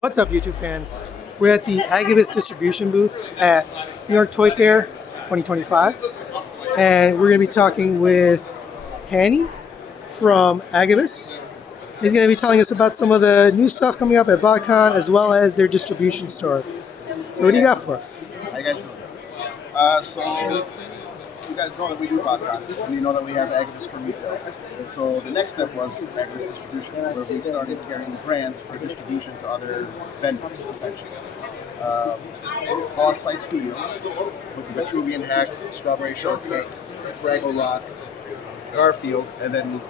What's up, YouTube fans? We're at the Agabyss distribution booth at New York Toyfair 2025, and we're going to be talking with Hanny from Agabyss. He's going to be telling us about some of the new stuff coming up at Botcon as well as their distribution store. So what do you got for us? How you guys doing? So you guys know that we do Botcon, and you know that we have Agabyss for retail. So the next step was Agabyss distribution, where we started carrying brands for distribution to other vendors, essentially. Bossfight Studios with the Vitruvian Hacks, Strawberry Shortcake, Fraggle Rock, Garfield, and then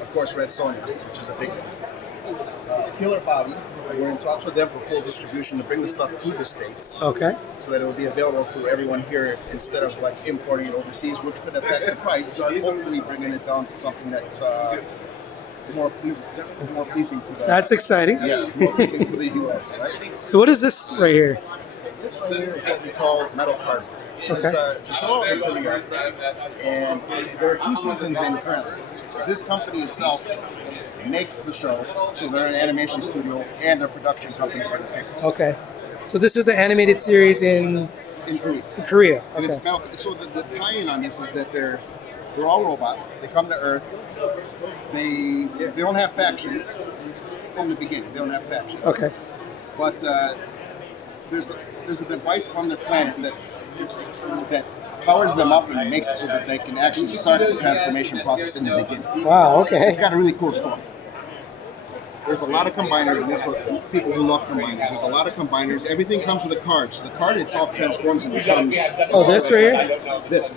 of course Red Sonja, which is a big one. Killer Bobby, we're in talks with them for full distribution to bring the stuff to the States. Okay. So that it will be available to everyone here instead of like importing it overseas, which could affect the price. So hopefully bringing it down to something that's more pleasing to the. That's exciting. Yeah, more pleasing to the U.S. Right? So what is this right here? This right here is what we call metal cardboard. Okay. It's a show in Korea, and there are 2 seasons in currently. This company itself makes the show, so they're an animation studio and a production company for the figures. Okay. So this is the animated series in Korea. Korea. And Okay. it's metal. So the tie-in on this is that they're all robots. They come to Earth. They don't have factions from the beginning. They don't have factions. Okay. But there's a device from their planet that powers them up and makes it so that they can actually start the transformation process in the beginning. Wow. Okay. It's got a really cool story. There's a lot of combiners, and this for people who love combiners. There's a lot of combiners. Everything comes with a card, so the card itself transforms and becomes. Oh, this right here? This.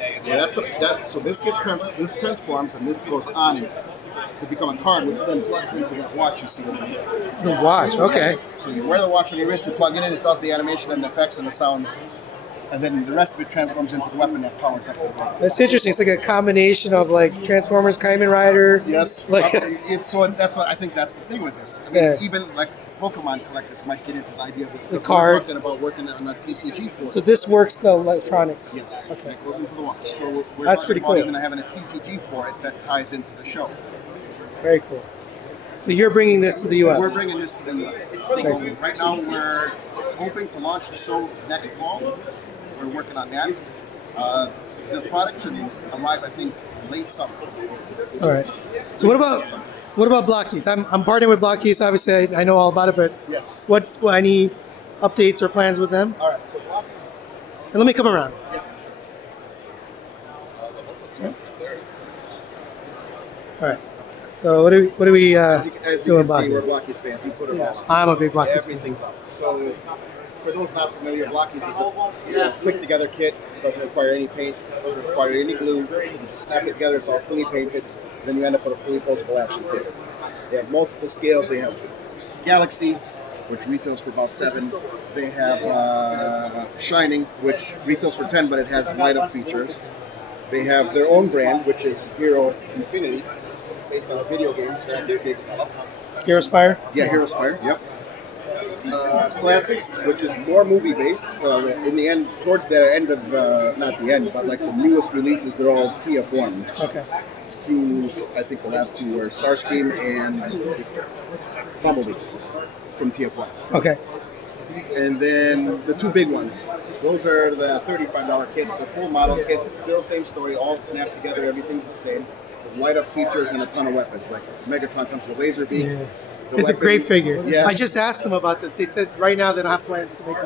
So this this transforms, and this goes on it to become a card, which then plugs into that watch you see over here. The watch. Okay. So you wear the watch on your wrist, you plug it in, it does the animation and the effects and the sounds, and then the rest of it transforms into the weapon that powers up the weapon. That's interesting. It's like a combination of like Transformers, Kamen Rider. Yes, Like that's what I think. That's the thing with this. I mean, Yeah. even like Pokemon collectors might get into the idea of this. The card. We're talking about working on a TCG for. So this works the electronics. Yes, Okay. that goes into the watch. So we're That's talking pretty about cool. even having a TCG for it that ties into the show. Very cool. So you're bringing this to the U.S. We're bringing this to the US. So right now we're hoping to launch the show next fall. We're working on that. The product should arrive, I think, late summer. All right. So what about Blokees? I'm partnering with Blokees. Obviously, I know all about it, but Yes. what any updates or plans with them? All right. So Blokees. And let me come around. Yeah. So, all right. So what do we As you doing can about see, we're it? Blokees fans. We put it all. I'm a big Blokees fan. Everything's up. So, for those not familiar, Blokees is a click-together kit. Doesn't require any paint. Doesn't require any glue. You just snap it together. It's all fully painted. Then you end up with a fully posable action figure. They have multiple scales. They have Galaxy, which retails for about $7. They have Shining, which retails for $10, but it has light-up features. They have their own brand, which is Hero Infinity, based on a video game that I think they developed. Hero Spire? Yeah, Hero Spire. Yep. Classics, which is more movie-based. In the end, towards the end of, not the end, but like the newest releases, they're all TF1. Okay. Through, I think the last 2 were Starscream and Bumblebee from TF1. Okay. And then the 2 big ones. Those are the $35 kits. The full model kits, still same story, all snapped together, everything's the same. Light up features and a ton of weapons. Like Megatron comes with a laser beam. Yeah. It's a great figure. Yeah. I just asked them about this. They said right now they don't have plans to make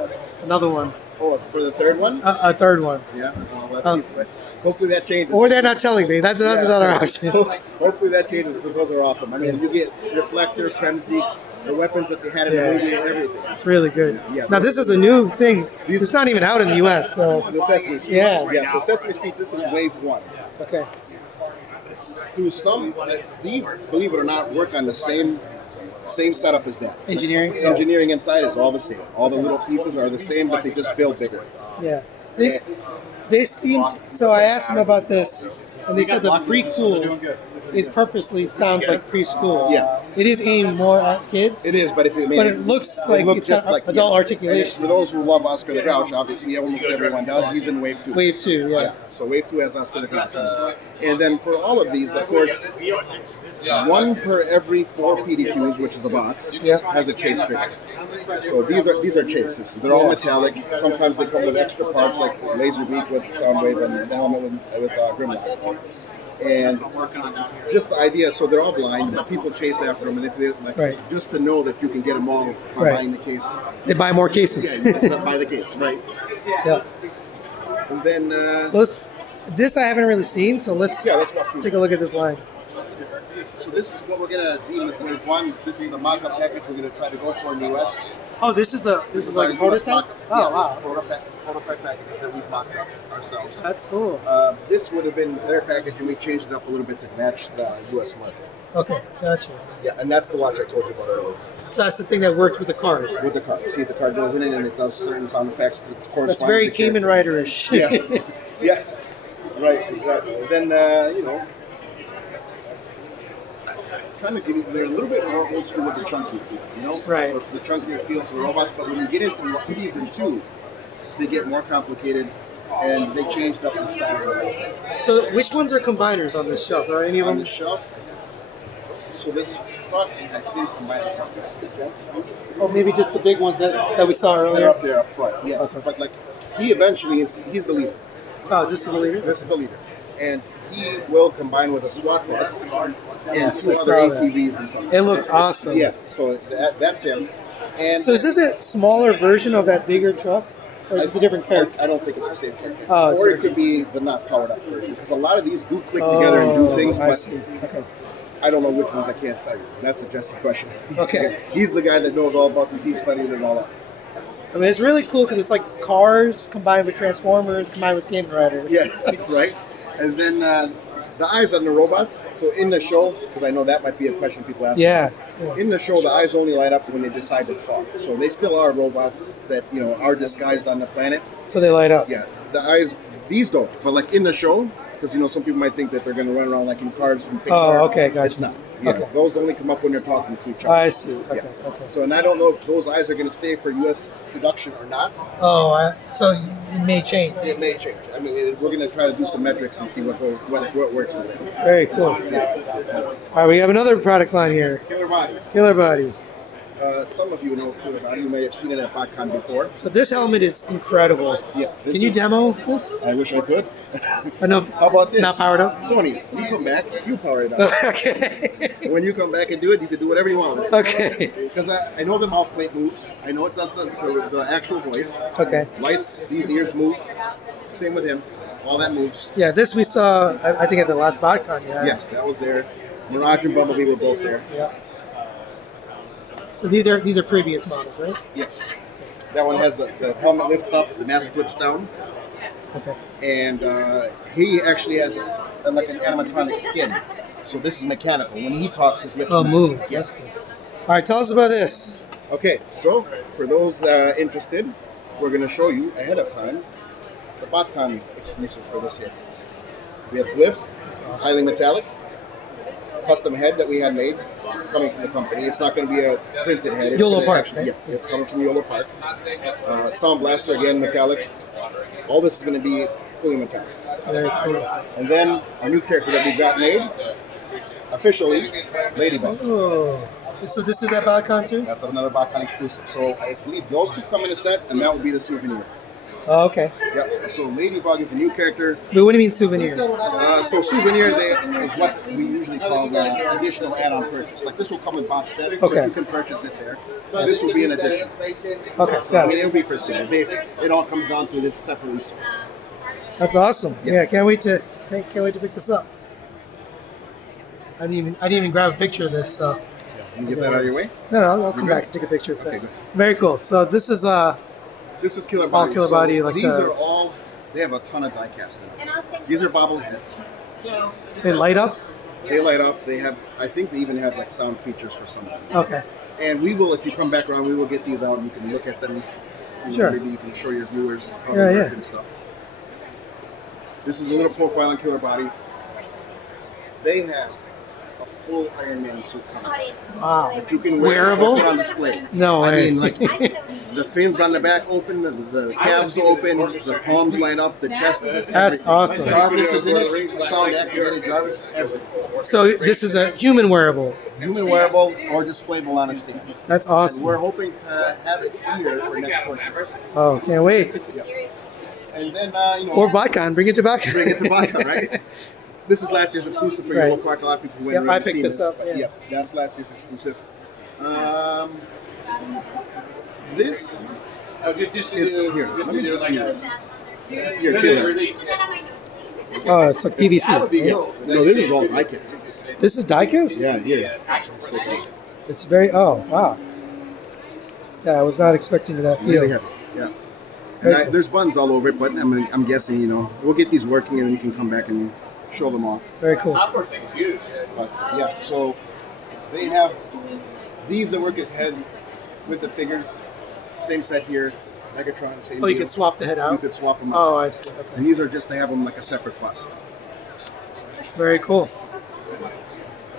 another one. Oh, for the 3rd one? A third one. Yeah. Well, let's see. Hopefully that changes. Or they're not telling me. That's another option. Hopefully that changes because those are awesome. I mean, you get Reflector, Kremzik, the weapons that they had in the movie and everything. It's really good. Yeah. Now this is a new thing. It's not even out in the U.S. So The Sesame Street. Yeah. Yeah. So Sesame Street, this is wave 1. okay. Through some, these, believe it or not, work on the same setup as that. Engineering? Engineering inside is all the same. All the little pieces are the same, but they just build bigger. Yeah. They seemed. So I asked them about this, and they said the pre-cool is purposely sounds like preschool. Yeah. It is aimed more at kids. It is, but if it, But it looks like it's got adult articulation. For those who love Oscar the Grouch, obviously almost everyone does. He's in Wave 2. Wave 2, yeah. So Wave 2 has Oscar the Grouch. And then for all of these, of course, 1 per every 4 PDQs, which is a box, Yeah. has a chase figure. So these are chases. They're all metallic. Sometimes they come with extra parts like laser beak with Soundwave and the helmet with Grimlock. And just the idea, so they're all blind, but people chase after them, and if they just to know that you can get them all by buying the case. They buy more cases. Yeah, you just buy the case, right? Yeah. And then so this I haven't really seen, so let's walk through. take a look at this line. So this is what we're gonna deem as wave one. This is the mock-up package we're gonna try to go for in the US. Oh, this is like a prototype? Oh, wow. Prototype package that we've mocked up ourselves. That's cool. This would have been their package, and we changed it up a little bit to match the US market. Okay, gotcha. Yeah, and that's the watch I told you about earlier. So that's the thing that worked with the card. With the card. See, the card goes in it, and it does certain sound effects that correspond. That's very to the Cayman Rider-ish. Yeah. Yeah. Right, exactly. Then, I'm trying to give you, they're a little bit more old school with the chunky feel, you know? Right. So it's the chunkier feel for the robots, but when you get into season 2, they get more complicated, and they changed up the style. So which ones are combiners on this shelf? Are any of On them? the shelf, so this truck, I think, combines something. Or maybe just the big ones that we saw They're earlier? up there up front, yes. Okay. But like, he eventually, he's the leader. Oh, this is the leader? This is the leader. And he will combine with a SWAT bus and Yes, two I other saw that. ATVs and something. It looked awesome. Yeah, so that's him. And So is this a smaller version of that bigger truck? Or is this a different character? I don't think it's the same character. Oh, it's or it different. could be the not powered up version, because a lot of these do click together and do things, I but see. Okay. I don't know which ones. I can't tell you. That's a Jesse question. Okay. He's the guy that knows all about this. He studied it all up. I mean, it's really cool because it's like cars combined with Transformers combined with Game Rider. Yes, right. And then the eyes on the robots. So in the show, because I know that might be a question people ask. Yeah. In the show, the eyes only light up when they decide to talk. So they still are robots that are disguised on the planet. So they light up. Yeah, the eyes. These don't. But like in the show, because some people might think that they're going to run around like in cars from Pixar. Oh, okay, gotcha. It's not. Yeah, Okay. those only come up when they're talking to each other. I see. Okay. Yeah. Okay. So, and I don't know if those eyes are going to stay for U.S. production or not. Oh, so it may change. It may change. I mean, we're going to try to do some metrics and see what works with it. Very cool. All right, we have another product line here. Killer Body. Killer Body. Some of you know Killer Body. You may have seen it at Botcon before. So this helmet is incredible. Yeah. Can you demo this? I wish I could. No, How about this? Not powered up? Sony, you come back, you power it up. Okay. When you come back and do it, you can do whatever you want with it. Okay. Because I know the mouth plate moves. I know it does the actual voice. Okay. Lights, these ears move. Same with him. All that moves. Yeah, this we saw, I think, at the last Botcon. Yeah. Yes, that was there. Mirage and Bumblebee were both there. Yeah. So these are previous models, right? Yes. That one has the helmet lifts up, the mask flips down, Okay. and he actually has like an animatronic skin. So this is mechanical. When he talks, his lips move. Yes. That's cool. All right, tell us about this. Okay, so for those interested, we're going to show you ahead of time the Botcon exclusive for this year. We have Glyph, awesome. highly metallic, custom head that we had made, coming from the company. It's not going to be a printed head. It's YOLO gonna Park, actually- right? Yeah, it's coming from YOLO Park. Sound blaster, again, metallic. All this is going to be fully metallic. Very cool. And then our new character that we've got made, officially, Ladybug. Oh. So this is at Botcon too? That's another Botcon exclusive. So I believe those two come in a set, and that would be the souvenir. Oh, okay. Yep. So Ladybug is a new character. But what do you mean souvenir? So souvenir is what we usually call the additional add-on purchase. Like this will come with box sets, Okay. but you can purchase it there. This will be an addition. Okay, I got mean, it. it'll be for sale. Basically, it all comes down to it's separately sold. That's awesome. Yeah. Yeah, can't wait to pick this up. I didn't even grab a picture of this. So Can you get that out of your way? no, I'll come good? back and take a picture. Okay, good. Very cool. So this is This is Killer All Body. Killer Body, like these the- are all. They have a ton of diecast in them. These are bobbleheads. they light up. They light up. They have. I think they even have like sound features for some of them. Okay. And we will, if you come back around, we will get these out and you can look at them. Sure. Maybe you can show your viewers how Yeah, they work yeah. and stuff. This is a little profile on Killer Body. They have a full Iron Man suit coming. Wow. That you can wear Wearable? and put on display. No I way. mean, like the fins on the back open, the calves open, the palms line up, the chest. That's everything. awesome. Jarvis is in it. Sound activated Jarvis. Everything. So this is a human wearable. human wearable or displayable on a stand. That's And awesome. we're hoping to have it here for next Toyfair. Oh, can't wait. And then, Or Botcon, bring it to Botcon. bring it to Botcon, right? This is last year's exclusive for Right. Yellow Park. A lot of people who Yep, haven't I already picked seen this this. up, But yeah. yep, that's last year's exclusive. This is here. Let me just use this. Here, feel it. Oh, it's like PVC. No, this is all diecast. This is diecast? Yeah, here. It's very, oh, wow. Yeah, I was not expecting that feel. Really heavy. Yeah. And there's buttons all over it, but I'm guessing, we'll get these working and then you can come back and show them off. Very cool. But yeah, so they have these that work as heads with the figures. Same set here. Megatron, same Oh, you deal. can swap the head You out? could swap them out. Oh, I see. Okay. And these are just to have them like a separate bust. Very cool.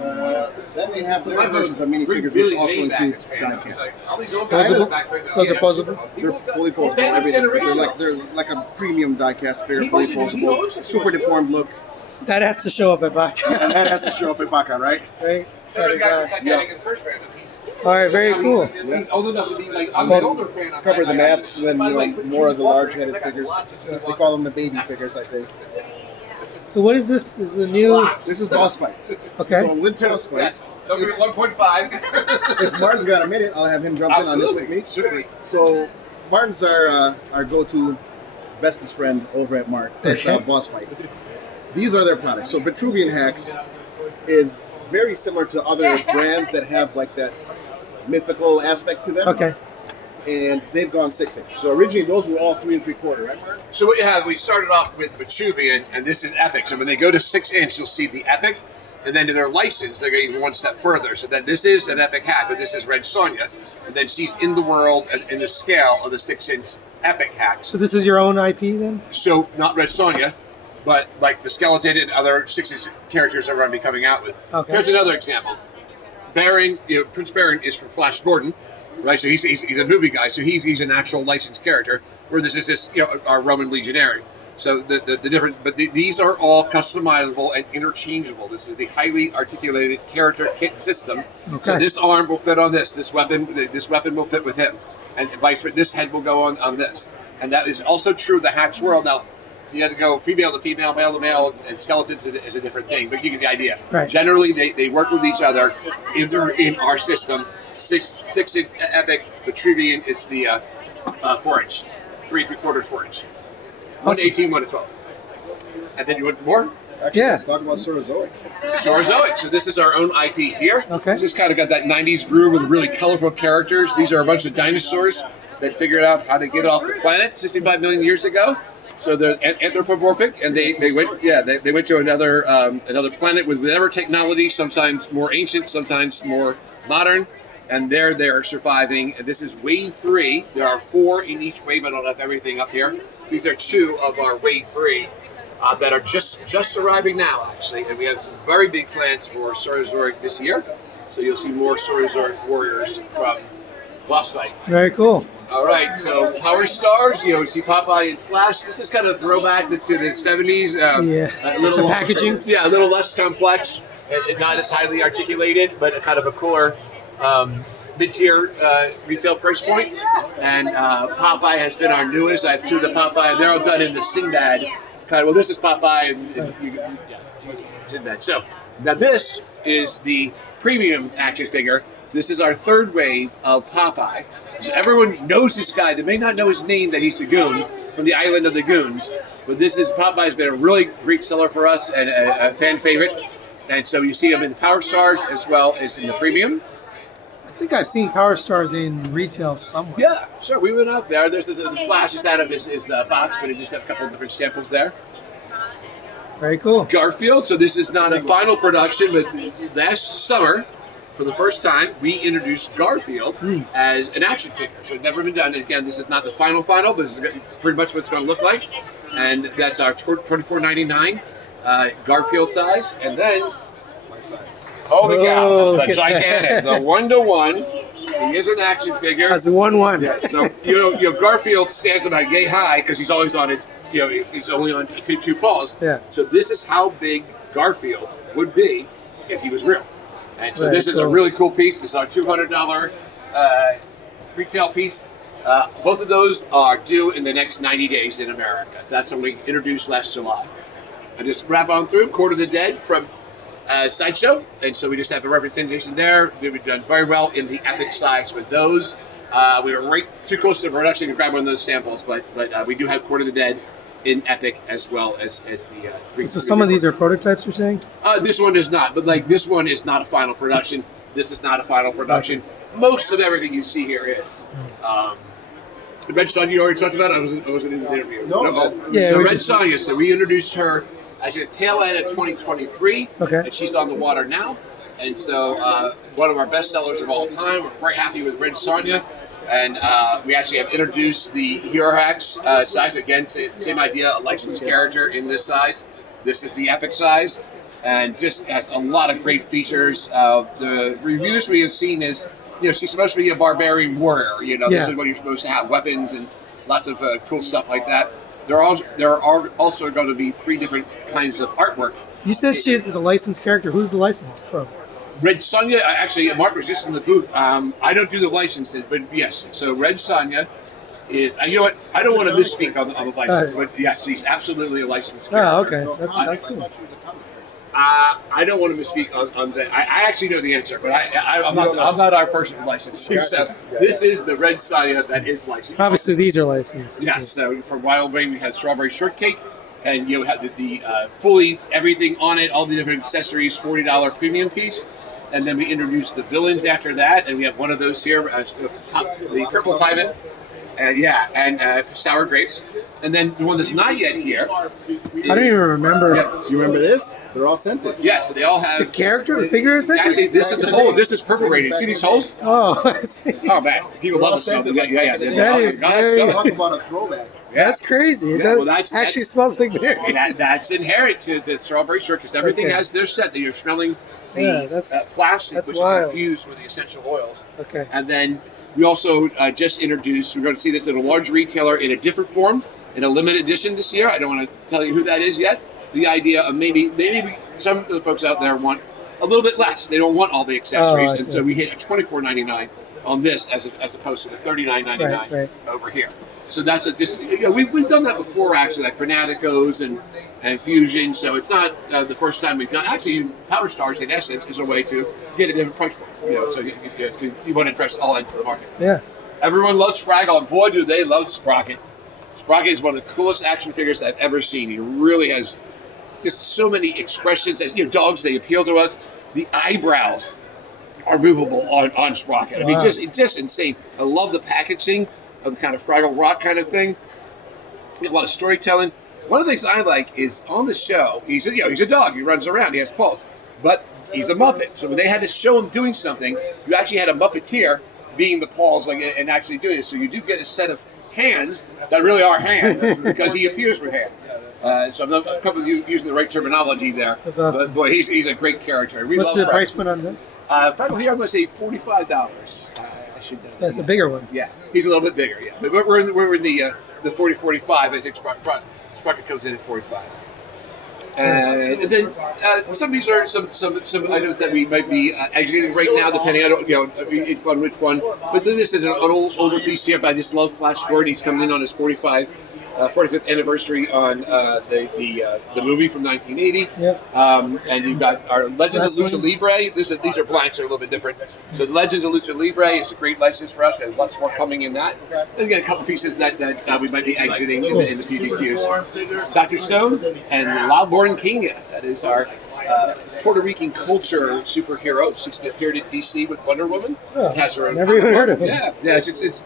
Then they have their versions of minifigures, which also include diecast. Posable? Those are posable? They're fully posable, everything. They're like a premium diecast figure, fully posable, super deformed look, That has to show up at Botcon. and that has to show up at Botcon, right? Right? Shattered glass. Yeah. All right, very cool. Yeah. Cover Cover the masks, and then more of the large-headed figures. They call them the baby figures, I think. So what is this? This is a new... This is Bossfight. Okay. So with Bossfight, Don't forget 1.5. if Martin's got a minute, I'll have him jump in on this with me. Absolutely. So Martin's our go-to bestest friend over at Mart. It's Bossfight. These are their products. So Vitruvian Hacks is very similar to other brands that have like that mythical aspect to them. Okay. And they've gone 6-inch. So originally those were all 3 3/4, right, Martin? So what you have, we started off with Vitruvian, and this is Epic. So when they go to 6-inch, you'll see the Epic, and then to their license, they're going even one step further. So that this is an Epic hack, but this is Red Sonja, and then she's in the world and in the scale of the 6-inch Epic hacks. So this is your own IP then? So not Red Sonja, but like the skeleton and other 6-inch characters that we're going to be coming out with. Okay. Here's another example. Baron, Prince Baron is from Flash Gordon, right? So he's a movie guy, so he's an actual licensed character. Where this is just our Roman legionary. So the different, but these are all customizable and interchangeable. This is the highly articulated character kit system. Okay. So this arm will fit on this. This weapon will fit with him, and vice versa. This head will go on this, and that is also true of the Hacks world. Now, you have to go female to female, male to male, and skeletons is a different thing, but you get the idea. Right. Generally, they work with each other in our system. 6-inch Epic, Vitruvian is the 4-inch. 3 3/4 4-inch. 1 to 18, 1 to 12. And then you want more? Actually, Yeah. let's talk about Saurozoic. Saurozoic. So this is our own IP here. Okay. This has kind of got that 90s groove with really colorful characters. These are a bunch of dinosaurs that figured out how to get off the planet 65 million years ago. So they're anthropomorphic, and they went to another planet with whatever technology, sometimes more ancient, sometimes more modern. And they're surviving. And this is wave 3. There are 4 in each wave. I don't have everything up here. These are 2 of our wave 3 that are just arriving now, actually. And we have some very big plans for Saurozoic this year. So you'll see more Saurozoic warriors from Bossfight. Very cool. All right, so Power Stars, you see Popeye and Flash. This is kind of a throwback to the 70s. Yeah. A little, The packaging. Yeah, a little less complex, and not as highly articulated, but a kind of a cooler mid-tier retail price point. And Popeye has been our newest. I have 2 of the Popeye, and they're all done in the Sinbad kind of. Well, this is Popeye, and Sinbad. So now this is the premium action figure. This is our 3rd wave of Popeye. So everyone knows this guy. They may not know his name, that he's the Goon from the Island of the Goons. But this is Popeye's been a really great seller for us and a fan favorite. And so you see him in the Power Stars as well as in the premium. I think I've seen Power Stars in retail somewhere. Yeah, sure. We went out there. There's the Flash is out of his box, but he just have a couple of different samples there. Very cool. Garfield. So this is not a final production, but last summer, for the first time, we introduced Garfield as an action figure. So it's never been done. And again, this is not the final, but this is pretty much what it's going to look like. And that's our $24.99 Garfield size. And then, Life size. holy Oh, cow, look the at gigantic, the 1-to-1. He is an action figure. That's a 1-1. Yeah, so Garfield stands about yay high because he's always on his, he's only on 2 paws. Yeah. So this is how big Garfield would be if he was real. And so Right, this is a cool. really cool piece. This is our $200 retail piece. Both of those are due in the next 90 days in America. So that's what we introduced last July. I just wrap on through Court of the Dead from Sideshow. And so we just have a representation there. We've done very well in the epic size with those. We were right too close to production to grab one of those samples, but we do have Court of the Dead in epic as well as the three. So some of these are prototypes, you're saying? This one is not, but like this one is not a final production. This is not a final production. Most of everything you see here is. Red Sonja, you already talked about. I wasn't in the interview. No, Yeah, So we Red just- Sonja. So we introduced her actually at the tail end of 2023. Okay. And she's on the water now. And so one of our best sellers of all time. We're very happy with Red Sonja. And we actually have introduced the Hero Hacks size. Again, same idea, a licensed character in this size. This is the epic size. And just has a lot of great features. The reviews we have seen is, she's supposed to be a barbarian warrior. This is what you're supposed to have, weapons and lots of cool stuff like that. There are also going to be 3 different kinds of artwork. You said she is a licensed character. Who's the license from? Red Sonja, actually, Mark was just in the booth. I don't do the licenses, but yes. So Red Sonja is, you know what? I don't want to misspeak on the license, but yes, she's absolutely a licensed character. Oh, okay. That's cool. I don't want to misspeak on that. I actually know the answer, but I'm not our person who licensing. So this is the Red Sonja that is licensed. Obviously, these are licensed. Yes. So for Wild Brain, we had strawberry shortcake, and have the fully everything on it, all the different accessories, $40 premium piece. And then we introduced the villains after that, and we have one of those here, the purple piment, and sour grapes. And then the one that's not yet here. I don't even remember. Yeah. You remember this? They're all scented. Yeah, so they all The have. character, the figure is it? Actually, this is the hole. This is perforated. See these holes? Oh, I see. Oh man, people They're love all the smell. scented. Yeah. That is very- Talk about a throwback. That's crazy. It Yeah, does well, that's- actually smells like berry. That's inherent to the strawberry short because everything Okay. has their scent. That you're smelling the Yeah, that's- plastic, that's which wild. is infused with the essential oils. Okay. And then we also just introduced. We're going to see this at a large retailer in a different form, in a limited edition this year. I don't want to tell you who that is yet. The idea of maybe some of the folks out there want a little bit less. They don't want all the accessories, Oh, I and see. so we hit a $24.99 on this as opposed to the $39.99 Right. over here. So that's we've done that before actually, like Fanaticos and Fusion. So it's not the first time we've done. Actually, Power Stars in essence is a way to get a different price point. So you want to address all ends of the market. Yeah. Everyone loves Fraggle, and boy, do they love Sprocket. Sprocket is one of the coolest action figures I've ever seen. He really has just so many expressions. As dogs, they appeal to us. The eyebrows are movable on Sprocket. I mean, Wow. just insane. I love the packaging of the kind of Fraggle Rock kind of thing. There's a lot of storytelling. One of the things I like is on the show, he's a dog. He runs around. He has paws. But he's a Muppet. So when they had to show him doing something, you actually had a Muppeteer being the paws and actually doing it. So you do get a set of hands that really are hands because he appears with hands. So I'm not a couple of you using the right terminology there. That's awesome. But boy, he's a great character. We What's love the Fraggle. price point on that? Fraggle here, I'm going to say $45. I should know. That's a bigger one. Yeah, he's a little bit bigger. Yeah, but we're in the 40-45. I think Sprocket comes in at 45. And then some of these are some items that we might be exiting right now, depending on which one. But then this is an older piece here. But I just love Flash Gordon. He's coming in on his 45th anniversary on the movie from 1980. Yep. And you've got our Legends of Lucha Libre. These are blanks, are a little bit different. So Legends of Lucha Libre is a great license for us. We have lots more coming in that. And again, a couple pieces that we might be exiting in the PDQs. Dr. Stone and Loudborn King. That is our Puerto Rican culture superhero. She's appeared at DC with Wonder Woman. Oh, Has her own never even heard of him. Yeah, it's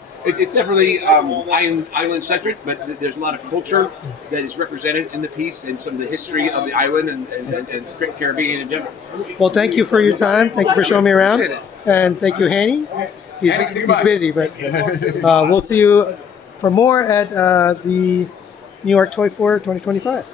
definitely island centric, but there's a lot of culture that is represented in the piece and some of the history of the island and the Caribbean in general. Well, thank you for your time. Thank you for showing me around. Appreciate it. And thank you, Hanny. He's goodbye. busy, but we'll see you for more at the New York Toy Fair 2025.